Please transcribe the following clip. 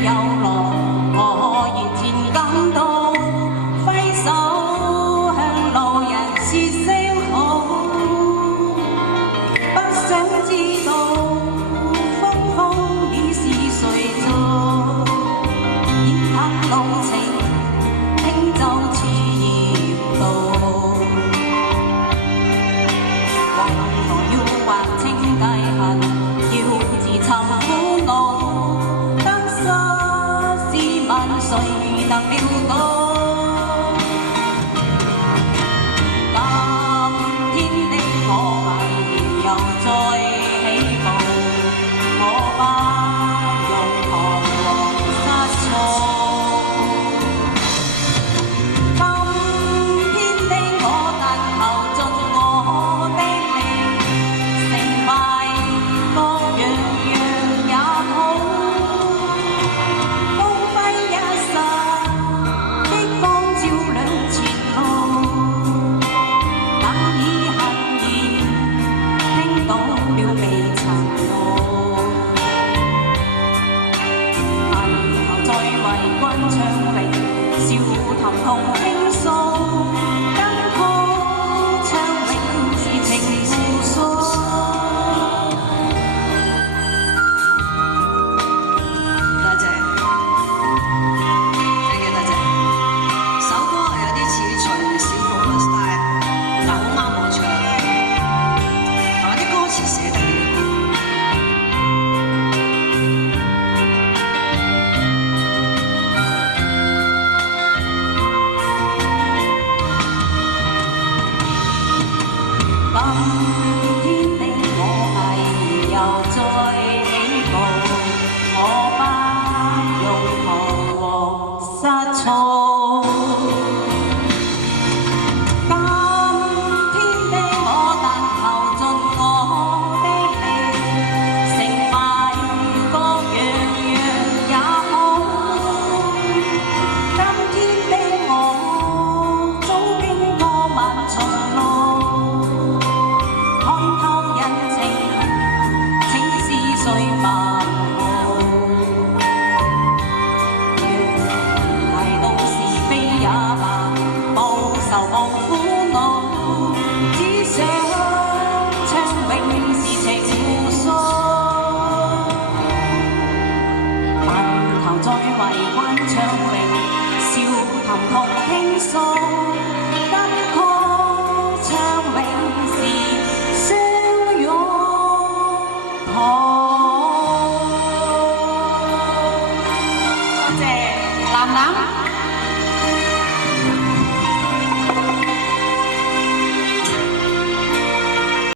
有樂，我完全感到揮手向路人說聲好，不想知道風風雨是誰做，眼看路程輕舟似鹽道，為何要劃清界限，要自尋苦惱？誰能料到？今天的我迷又再起步，我不用彷徨失措。今天的我但求盡我的力，成敗各樣樣也好。笑談同傾訴，金曲唱永是情互訴。多謝，真嘅多謝。首歌係有啲似徐小鳳嘅 style， 但好啱我唱，同埋啲歌詞寫得幾好。今天的我係又再起步，我不用彷徨失措。今天的我但求盡我的力，成敗各樣樣也好。今天的我早經過漫長路。看透人情，情是誰盲目？提到是非也罷，無愁無苦惱，只想唱永是情互訴。但求再為關唱詠，笑談同傾訴。多謝藍藍。